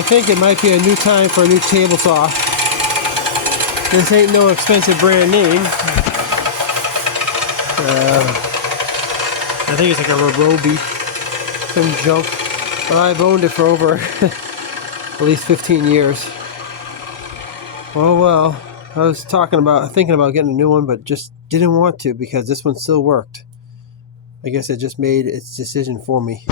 I think it might be a new time for a new table saw. This ain't no expensive brand name. I think it's like a Ryobi, some junk. But I've owned it for over at least 15 years. Well, I was thinking about getting a new one, but just didn't want to because this one still worked. I guess it just made its decision for me.